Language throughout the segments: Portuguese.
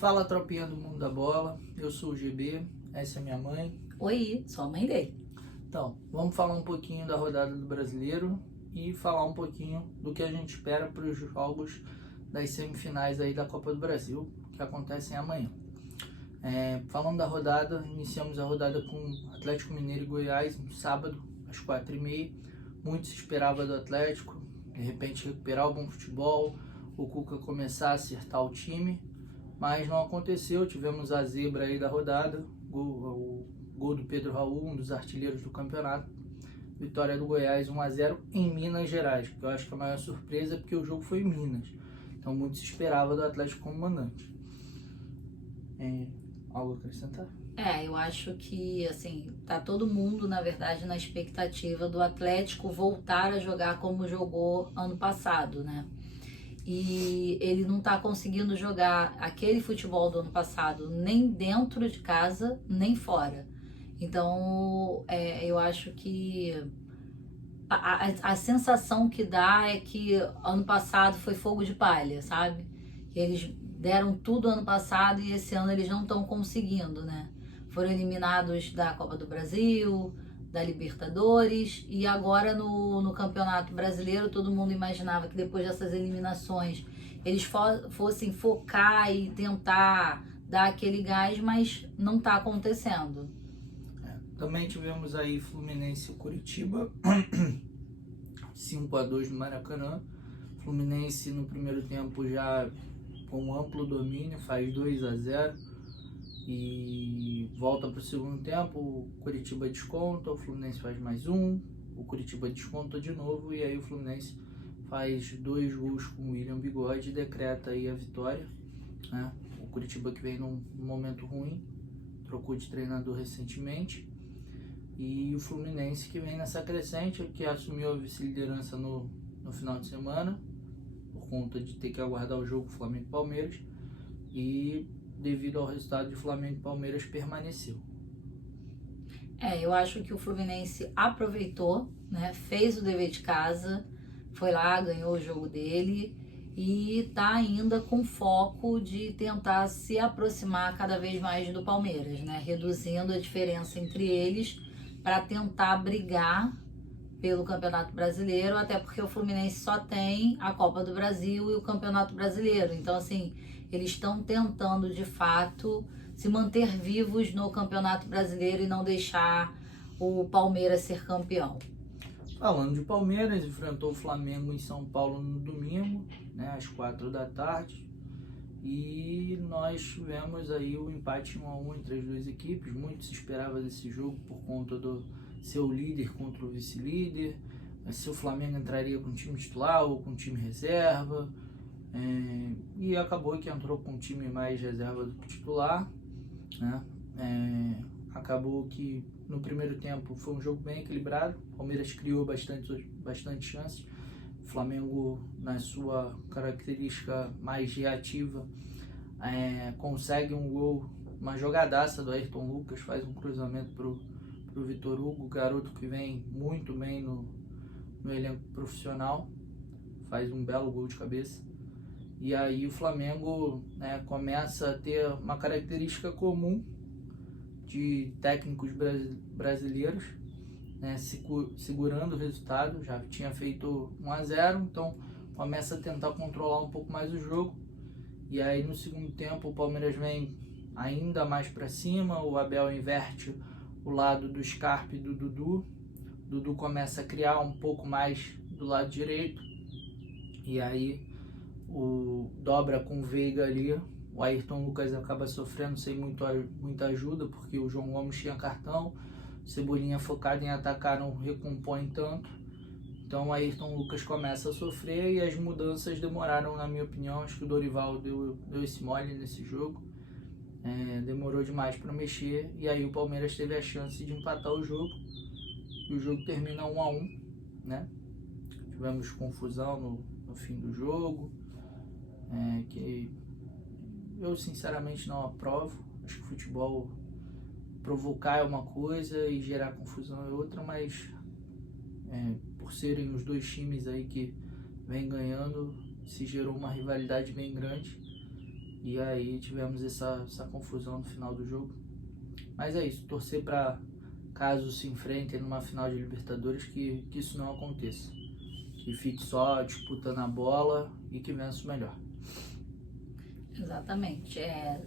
Fala, tropinha do mundo da bola, eu sou o GB, essa é minha mãe. Oi, sou a mãe dele. Então, vamos falar um pouquinho da rodada do Brasileiro e falar um pouquinho do que a gente espera para os jogos das semifinais aí da Copa do Brasil, que acontecem amanhã. Falando da rodada, iniciamos a rodada com Atlético Mineiro e Goiás no sábado, às 4h30. Muito se esperava do Atlético, de repente recuperar o bom futebol, o Cuca começar a acertar o time, mas não aconteceu. Tivemos a zebra aí da rodada, o gol do Pedro Raul, um dos artilheiros do campeonato. Vitória do Goiás 1-0 em Minas Gerais, que eu acho que a maior surpresa é porque o jogo foi em Minas, então muito se esperava do Atlético como mandante. Algo a acrescentar? Eu acho que, assim, tá todo mundo, na verdade, na expectativa do Atlético voltar a jogar como jogou ano passado, né? E ele não tá conseguindo jogar aquele futebol do ano passado, nem dentro de casa, nem fora. Então, eu acho que a sensação que dá é que ano passado foi fogo de palha, sabe? Que eles deram tudo ano passado e esse ano eles não estão conseguindo, né? Foram eliminados da Copa do Brasil, da Libertadores, e agora no Campeonato Brasileiro todo mundo imaginava que depois dessas eliminações eles fossem focar e tentar dar aquele gás, mas não está acontecendo. Também tivemos aí Fluminense e Curitiba, 5-2 no Maracanã. Fluminense no primeiro tempo já com amplo domínio, faz 2-0 e volta para o segundo tempo. O Curitiba desconta, o Fluminense faz mais um, o Curitiba desconta de novo e aí o Fluminense faz 2 gols com o William Bigode e decreta aí a vitória, né? O Curitiba que vem num momento ruim, trocou de treinador recentemente, e o Fluminense que vem nessa crescente, que assumiu a vice-liderança no final de semana, por conta de ter que aguardar o jogo Flamengo e Palmeiras, e devido ao resultado de Flamengo e Palmeiras permaneceu. Eu acho que o Fluminense aproveitou, né? Fez o dever de casa, foi lá, ganhou o jogo dele e tá ainda com foco de tentar se aproximar cada vez mais do Palmeiras, né? Reduzindo a diferença entre eles para tentar brigar pelo Campeonato Brasileiro, até porque o Fluminense só tem a Copa do Brasil e o Campeonato Brasileiro. Então, assim, eles estão tentando, de fato, se manter vivos no Campeonato Brasileiro e não deixar o Palmeiras ser campeão. Falando de Palmeiras, enfrentou o Flamengo em São Paulo no domingo, né, às 4 da tarde. E nós tivemos aí o empate 1-1 entre as duas equipes. Muito se esperava desse jogo por conta do seu líder contra o vice-líder, se o Flamengo entraria com o time titular ou com o time reserva, e acabou que entrou com o time mais reserva do que titular, né? Acabou que no primeiro tempo foi um jogo bem equilibrado, o Palmeiras criou bastante chances, o Flamengo, na sua característica mais reativa, consegue um gol, uma jogadaça do Ayrton Lucas, faz um cruzamento pro Vitor Hugo, garoto que vem muito bem no elenco profissional, faz um belo gol de cabeça. E aí o Flamengo, né, começa a ter uma característica comum de técnicos brasileiros, né, segurando o resultado. Já tinha feito 1-0, então começa a tentar controlar um pouco mais o jogo. E aí no segundo tempo o Palmeiras vem ainda mais para cima, o Abel inverte o lado do Scarpa e do Dudu. Dudu começa a criar um pouco mais do lado direito, e aí o dobra com o Veiga ali. O Ayrton Lucas acaba sofrendo sem muita ajuda, porque o João Gomes tinha cartão, Cebolinha focado em atacar não recompõe tanto, então o Ayrton Lucas começa a sofrer e as mudanças demoraram, na minha opinião. Acho que o Dorival deu esse mole nesse jogo, demorou demais para mexer, e aí o Palmeiras teve a chance de empatar o jogo, e o jogo termina 1-1, né? Tivemos confusão no fim do jogo, que eu sinceramente não aprovo. Acho que futebol, provocar é uma coisa e gerar confusão é outra, mas por serem os dois times aí que vem ganhando, se gerou uma rivalidade bem grande. E aí tivemos essa confusão no final do jogo. Mas é isso, torcer para caso se enfrentem numa final de Libertadores que isso não aconteça. Que fique só disputando a bola e que vença o melhor. Exatamente.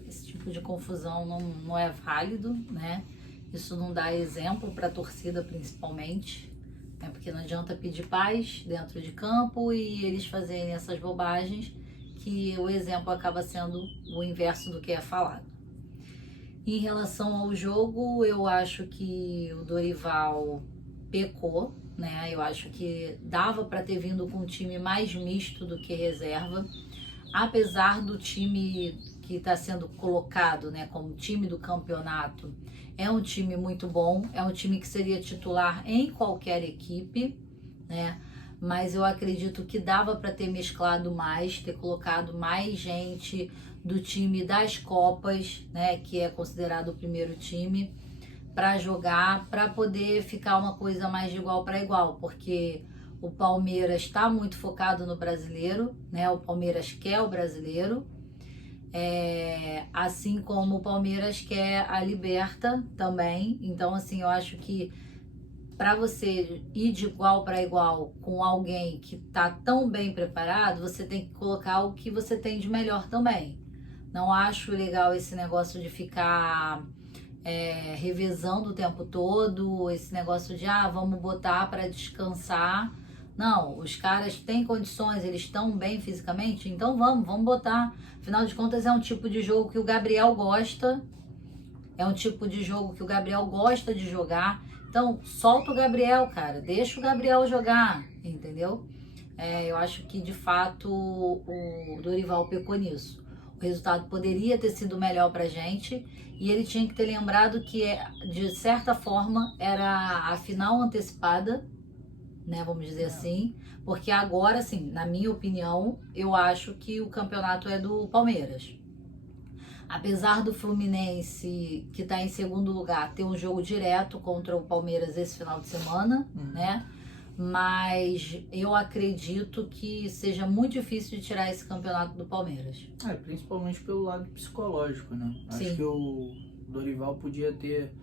Esse tipo de confusão não é válido, né? Isso não dá exemplo para a torcida, principalmente, né? Porque não adianta pedir paz dentro de campo e eles fazerem essas bobagens, que o exemplo acaba sendo o inverso do que é falado. Em relação ao jogo, eu acho que o Dorival pecou, né? Eu acho que dava para ter vindo com um time mais misto do que reserva. Apesar do time que está sendo colocado, né, como time do campeonato, é um time muito bom, é um time que seria titular em qualquer equipe, né? Mas eu acredito que dava para ter mesclado mais, ter colocado mais gente do time das Copas, né, que é considerado o primeiro time, para jogar, para poder ficar uma coisa mais de igual para igual, porque o Palmeiras está muito focado no brasileiro, né? O Palmeiras quer o brasileiro, assim como o Palmeiras quer a Liberta também. Então, assim, eu acho que para você ir de igual para igual com alguém que está tão bem preparado, você tem que colocar o que você tem de melhor também. Não acho legal esse negócio de ficar revezando o tempo todo, esse negócio de vamos botar para descansar. Não, os caras têm condições, eles estão bem fisicamente, então vamos botar. Afinal de contas, é um tipo de jogo que o Gabriel gosta, é um tipo de jogo que o Gabriel gosta de jogar. Então, solta o Gabriel, cara, deixa o Gabriel jogar, entendeu? Eu acho que, de fato, o Dorival pecou nisso. O resultado poderia ter sido melhor pra gente e ele tinha que ter lembrado que, de certa forma, era a final antecipada, né, vamos dizer assim, porque agora, assim, na minha opinião, eu acho que o campeonato é do Palmeiras. Apesar do Fluminense, que está em segundo lugar, ter um jogo direto contra o Palmeiras esse final de semana, né? Mas eu acredito que seja muito difícil de tirar esse campeonato do Palmeiras. Principalmente pelo lado psicológico, né? Sim. Acho que o Dorival podia ter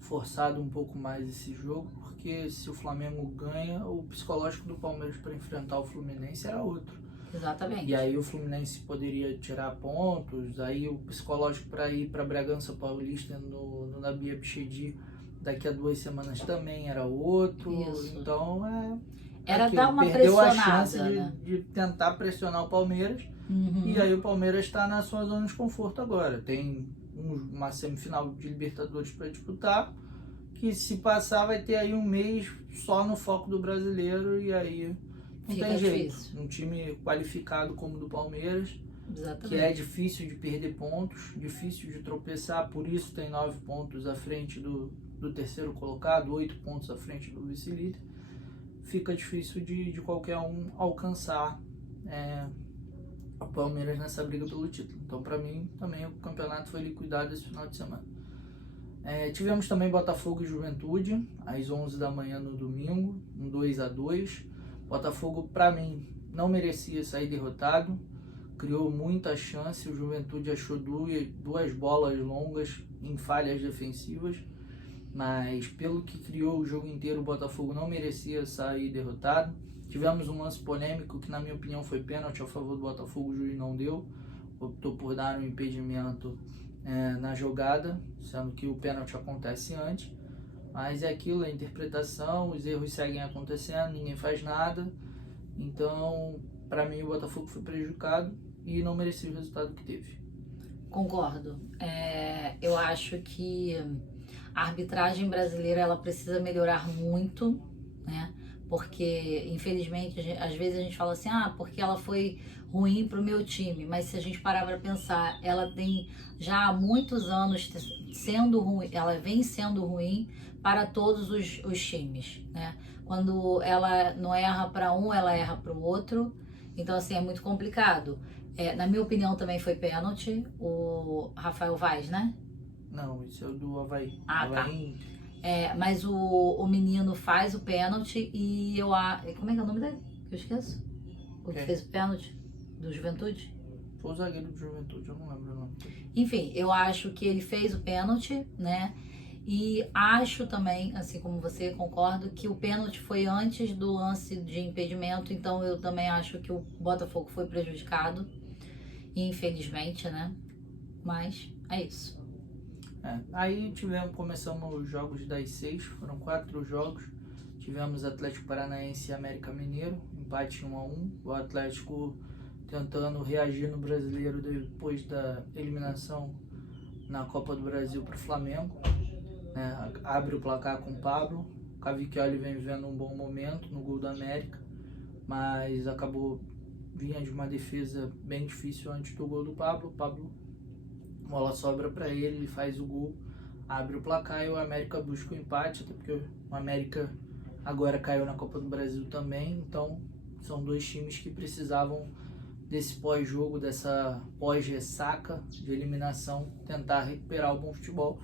forçado um pouco mais esse jogo, porque se o Flamengo ganha, o psicológico do Palmeiras para enfrentar o Fluminense era outro. Exatamente. E aí o Fluminense poderia tirar pontos, aí o psicológico para ir para Bragança Paulista no Nabi Abichedi daqui a 2 semanas também era outro. Isso. Então era aquilo, dar uma perdeu pressionada, a chance né? de tentar pressionar o Palmeiras. E aí o Palmeiras está na sua zona de conforto agora. Tem uma semifinal de Libertadores para disputar, que se passar vai ter aí um mês só no foco do brasileiro e aí não Fica tem jeito. difícil. Um time qualificado como o do Palmeiras, Exatamente. que é difícil de perder pontos, difícil de tropeçar, por isso tem 9 pontos à frente do terceiro colocado, 8 pontos à frente do vice-líder. Fica difícil de qualquer um alcançar o Palmeiras nessa briga pelo título. Então, para mim, também o campeonato foi liquidado esse final de semana. Tivemos também Botafogo e Juventude, às 11 da manhã no domingo, um 2-2. Botafogo, para mim, não merecia sair derrotado, criou muita chance, o Juventude achou duas bolas longas em falhas defensivas, mas pelo que criou o jogo inteiro, o Botafogo não merecia sair derrotado. Tivemos um lance polêmico que, na minha opinião, foi pênalti a favor do Botafogo, o juiz não deu, optou por dar um impedimento na jogada, sendo que o pênalti acontece antes. Mas é aquilo, é interpretação, os erros seguem acontecendo, ninguém faz nada. Então, para mim, o Botafogo foi prejudicado e não merecia o resultado que teve. Concordo. Eu acho que a arbitragem brasileira ela precisa melhorar muito, né? Porque, infelizmente, às vezes a gente fala assim, porque ela foi ruim para o meu time. Mas se a gente parar para pensar, ela tem já há muitos anos sendo ruim, ela vem sendo ruim para todos os times, né? Quando ela não erra para um, ela erra para o outro. Então, assim, é muito complicado. Na minha opinião, também foi pênalti. O Rafael Vaz, né? Não, esse é o do Avaí. Avaí. Tá. Mas o menino faz o pênalti e eu... Como é que é o nome dele? Que eu esqueço. O que fez o pênalti do Juventude? Foi o zagueiro do Juventude, eu não lembro o nome dele. Enfim, eu acho que ele fez o pênalti, né? E acho também, assim como você, concordo, que o pênalti foi antes do lance de impedimento, então eu também acho que o Botafogo foi prejudicado, infelizmente, né? Mas é isso. Aí começamos os jogos das 6, foram 4 jogos. Tivemos Atlético Paranaense e América Mineiro, empate 1-1. O Atlético tentando reagir no Brasileiro depois da eliminação na Copa do Brasil para o Flamengo. Abre o placar com o Pablo. O Cavicchioli vem vivendo um bom momento no gol do América, mas vinha de uma defesa bem difícil antes do gol do Pablo. Pablo, bola sobra para ele faz o gol, abre o placar e o América busca o empate, até porque o América agora caiu na Copa do Brasil também, então são dois times que precisavam desse pós-jogo, dessa pós-ressaca de eliminação, tentar recuperar o bom futebol,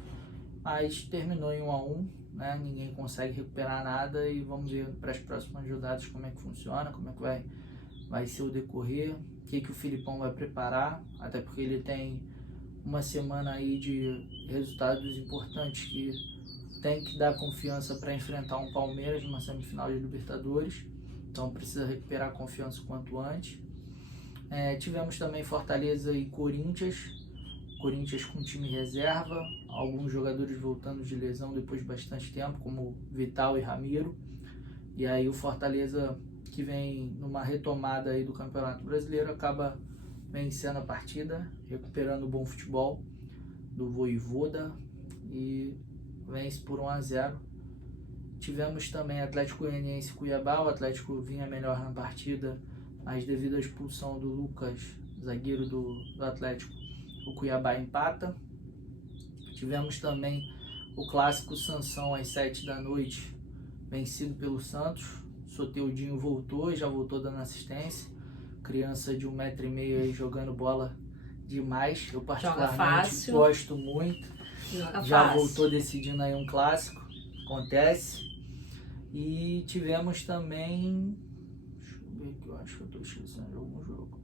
mas terminou em 1-1, né? Ninguém consegue recuperar nada e vamos ver para as próximas rodadas como é que funciona, como é que vai ser o decorrer, o que o Filipão vai preparar, até porque ele tem uma semana aí de resultados importantes que tem que dar confiança para enfrentar um Palmeiras numa semifinal de Libertadores, então precisa recuperar a confiança o quanto antes. Tivemos também Fortaleza e Corinthians com time reserva, alguns jogadores voltando de lesão depois de bastante tempo, como Vital e Ramiro, e aí o Fortaleza, que vem numa retomada aí do Campeonato Brasileiro, acaba vencendo a partida, recuperando o bom futebol do Vojvoda e vence por 1-0. Tivemos também Atlético Goianiense e Cuiabá. O Atlético vinha melhor na partida, mas devido à expulsão do Lucas, zagueiro do Atlético, o Cuiabá empata. Tivemos também o clássico Sansão às 7 da noite, vencido pelo Santos. Soteudinho já voltou dando assistência. Criança de 1,5 m aí jogando bola demais. Eu particularmente gosto muito. Já voltou decidindo aí um clássico. Acontece. E tivemos também... Deixa eu ver aqui, eu acho que eu estou esquecendo de algum jogo.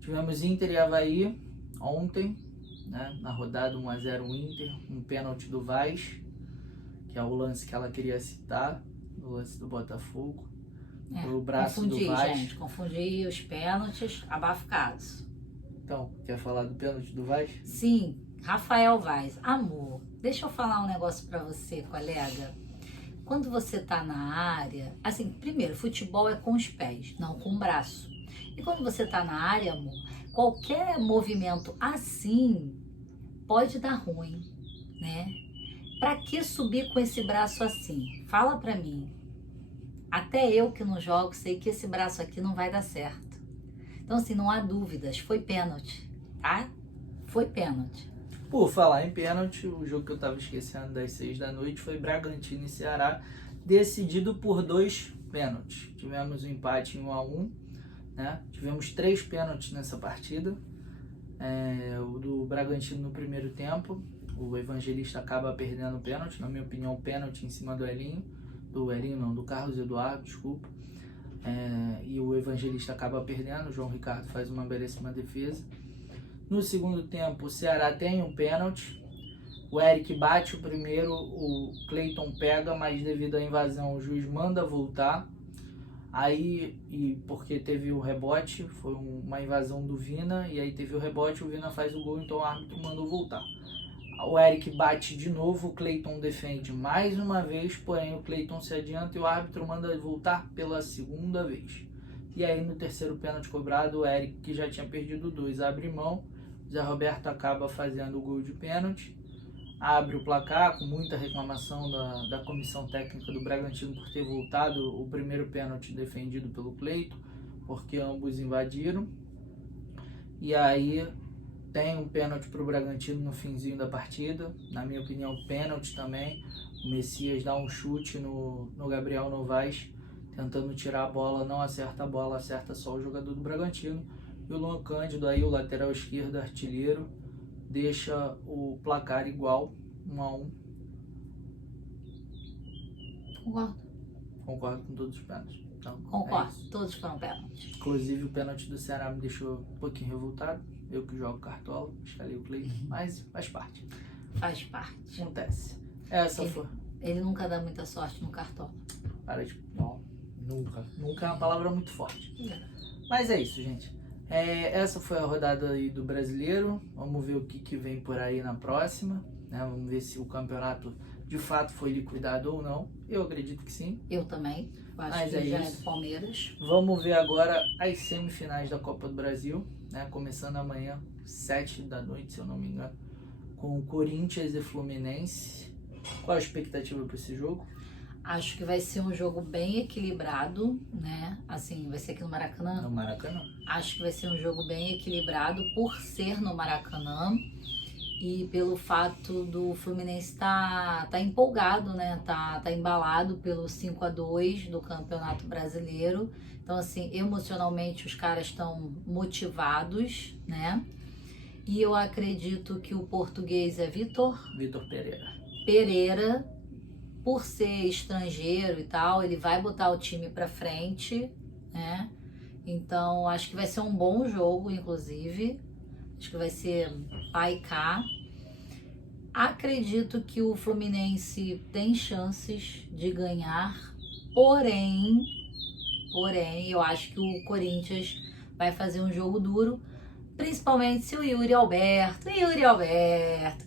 Tivemos Inter e Avaí ontem, né, na rodada 1-0 Inter. Um pênalti do Vaz, que é o lance que ela queria citar, o lance do Botafogo. O braço do Vaz. Gente, confundi os pênaltis, abaficados. Então, quer falar do pênalti do Vaz? Sim, Rafael Vaz. Amor, deixa eu falar um negócio pra você, colega. Quando você tá na área, assim, primeiro, futebol é com os pés, não com o braço. E quando você tá na área, amor, qualquer movimento assim pode dar ruim, né? Pra que subir com esse braço assim? Fala pra mim. Até eu que não jogo sei que esse braço aqui não vai dar certo. Então, assim, não há dúvidas. Foi pênalti, tá? Foi pênalti. Por falar em pênalti, o jogo que eu tava esquecendo das 6 da noite foi Bragantino e Ceará, decidido por 2 pênaltis. Tivemos um empate em 1-1, né? Tivemos 3 pênaltis nessa partida. O do Bragantino no primeiro tempo, o Evangelista acaba perdendo o pênalti, na minha opinião, pênalti em cima do Elinho. Do Carlos Eduardo, desculpa. E o Evangelista acaba perdendo, o João Ricardo faz uma belíssima defesa. No segundo tempo, o Ceará tem um pênalti, o Eric bate o primeiro, o Cleiton pega, mas devido à invasão o juiz manda voltar. Aí, porque teve o rebote, foi uma invasão do Vina, e aí teve o rebote, o Vina faz o gol, então o árbitro mandou voltar. O Eric bate de novo, o Cleiton defende mais uma vez, porém o Cleiton se adianta e o árbitro manda voltar pela segunda vez. E aí no terceiro pênalti cobrado, o Eric, que já tinha perdido 2, abre mão, o Zé Roberto acaba fazendo o gol de pênalti, abre o placar com muita reclamação da comissão técnica do Bragantino por ter voltado o primeiro pênalti defendido pelo Cleiton, porque ambos invadiram. E aí tem um pênalti para o Bragantino no finzinho da partida, na minha opinião pênalti também. O Messias dá um chute no Gabriel Novaes, tentando tirar a bola, não acerta a bola, acerta só o jogador do Bragantino. E o Luan Cândido, aí, o lateral esquerdo, artilheiro, deixa o placar igual, 1-1. Concordo. Concordo com todos os pênaltis. Então, Concordo, é isso. todos foram pênaltis. Inclusive o pênalti do Ceará me deixou um pouquinho revoltado. Eu que jogo cartola, escalei o Cleiton, mas faz parte. Faz parte. Acontece. Essa foi. Ele nunca dá muita sorte no cartola. Para de. Não, nunca. Nunca é uma palavra muito forte. Mas é isso, gente. Essa foi a rodada aí do brasileiro. Vamos ver o que vem por aí na próxima. Né? Vamos ver se o campeonato de fato foi liquidado ou não. Eu acredito que sim. Eu também. Eu acho Mas que é já isso. é do Palmeiras. Vamos ver agora as semifinais da Copa do Brasil. Né? Começando amanhã, 7 da noite, se eu não me engano. Com o Corinthians e Fluminense. Qual a expectativa para esse jogo? Acho que vai ser um jogo bem equilibrado, né? Assim, vai ser aqui no Maracanã. No Maracanã. Acho que vai ser um jogo bem equilibrado por ser no Maracanã e pelo fato do Fluminense tá empolgado, né? Tá embalado pelo 5-2 do Campeonato Brasileiro. Então, assim, emocionalmente os caras estão motivados, né? E eu acredito que o português é Vitor Pereira, por ser estrangeiro e tal, ele vai botar o time pra frente, né? Então, acho que vai ser um bom jogo, inclusive. Acho que vai ser pai cá. Acredito que o Fluminense tem chances de ganhar, porém, eu acho que o Corinthians vai fazer um jogo duro, principalmente se o Yuri Alberto,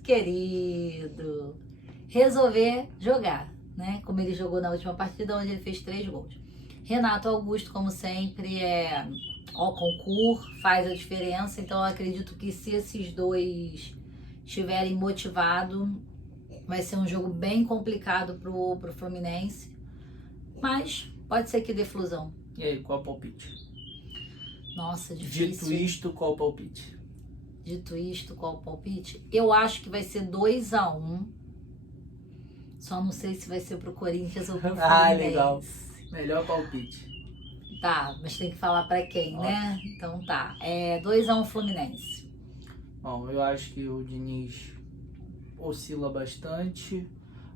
querido, resolver jogar, né? Como ele jogou na última partida, onde ele fez 3 gols. Renato Augusto, como sempre, ao concurso, faz a diferença. Então, eu acredito que se esses dois estiverem motivados, vai ser um jogo bem complicado pro Fluminense. Mas pode ser que dê flusão. E aí, qual o palpite? Nossa, difícil. Dito isto, qual o palpite? Dito isto, qual o palpite? Eu acho que vai ser 2-1. Só não sei se vai ser pro Corinthians ou pro Fluminense. Ah, legal. Melhor palpite. Tá, mas tem que falar pra quem, Ótimo. né? Então tá. 2-1 Fluminense. Bom, eu acho que o Diniz oscila bastante.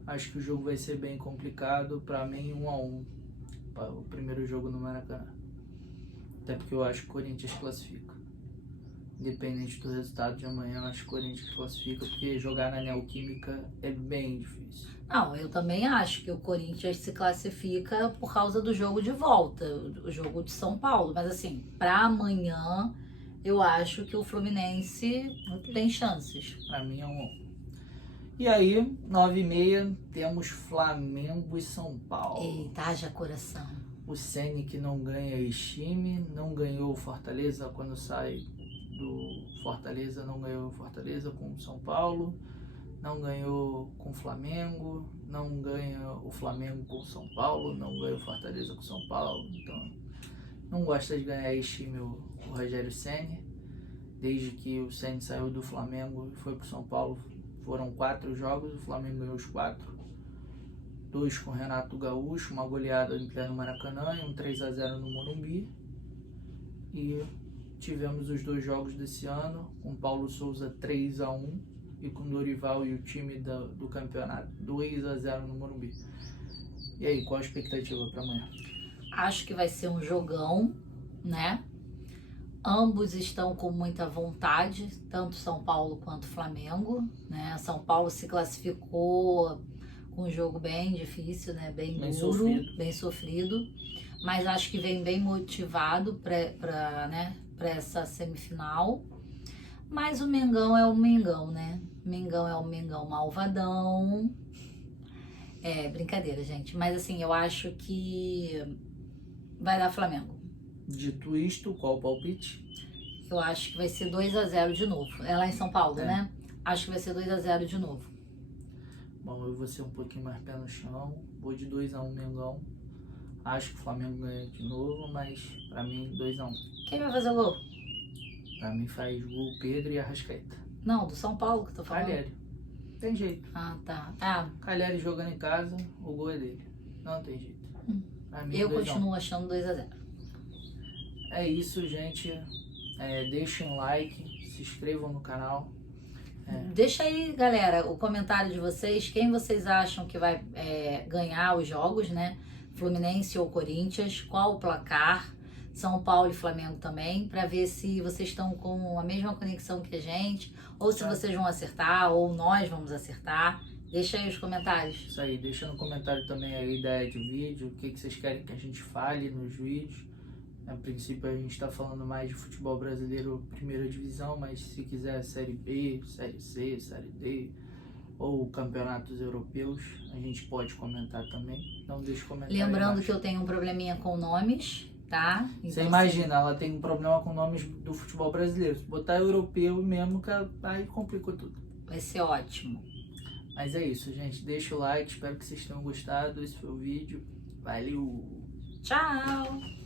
Acho que o jogo vai ser bem complicado. Pra mim, 1-1. O primeiro jogo no Maracanã. Até porque eu acho que o Corinthians classifica. Independente do resultado de amanhã, eu acho que o Corinthians classifica, porque jogar na Neoquímica é bem difícil. Não, eu também acho que o Corinthians se classifica por causa do jogo de volta, o jogo de São Paulo. Mas assim, pra amanhã, eu acho que o Fluminense tem chances. Pra mim é 1-1. E aí, 9h30, temos Flamengo e São Paulo. Eita, haja coração. O Ceni que não ganha esse time, não ganhou o Fortaleza quando sai do Fortaleza, não ganhou o Fortaleza com o São Paulo, não ganhou com o Flamengo, não ganha o Flamengo com o São Paulo, não ganha o Fortaleza com o São Paulo, então não gosta de ganhar esse time o Rogério Ceni. Desde que o Ceni saiu do Flamengo e foi pro São Paulo, foram 4 jogos, o Flamengo ganhou os 4. 2 com Renato Gaúcho, uma goleada em pleno Maracanã e um 3-0 no Morumbi. E tivemos os 2 jogos desse ano, com Paulo Souza 3-1 e com Dorival e o time do campeonato 2-0 no Morumbi. E aí, qual a expectativa para amanhã? Acho que vai ser um jogão, né? Ambos estão com muita vontade, tanto São Paulo quanto Flamengo, né? São Paulo se classificou com um jogo bem difícil, né? Bem duro, bem sofrido. Mas acho que vem bem motivado para essa semifinal. Mas o Mengão é o Mengão, né? Mengão é o Mengão malvadão. É, brincadeira, gente. Mas assim, eu acho que vai dar Flamengo. Dito isto, qual o palpite? Eu acho que vai ser 2-0 de novo. É lá em São Paulo, né? Acho que vai ser 2-0 de novo. Bom, eu vou ser um pouquinho mais pé no chão. Vou de 2-1 Mengão. Acho que o Flamengo ganha de novo, mas pra mim 2-1. Quem vai fazer o gol? Pra mim faz gol Pedro e Arrascaeta. Não, do São Paulo que eu tô falando. Calheri. Tem jeito. Ah, tá. Calheri jogando em casa, o gol é dele. Não tem jeito. Pra mim, Eu 2-1. continuo achando 2-0. É isso, gente. Deixem um like, se inscrevam no canal. Deixa aí, galera, o comentário de vocês. Quem vocês acham que vai ganhar os jogos, né? Fluminense ou Corinthians, qual o placar, São Paulo e Flamengo também, para ver se vocês estão com a mesma conexão que a gente, ou se vocês vão acertar, ou nós vamos acertar. Deixa aí os comentários. Isso aí, deixa no comentário também a ideia de vídeo, o que vocês querem que a gente fale nos vídeos. A princípio a gente está falando mais de futebol brasileiro primeira divisão, mas se quiser Série B, Série C, Série D ou campeonatos europeus, a gente pode comentar também. Então deixa o comentário. Lembrando que eu tenho um probleminha com nomes, tá? Então, você imagina, ela tem um problema com nomes do futebol brasileiro. Se botar europeu mesmo, aí complicou tudo. Vai ser ótimo. Mas é isso, gente. Deixa o like, espero que vocês tenham gostado. Esse foi o vídeo. Valeu! Tchau!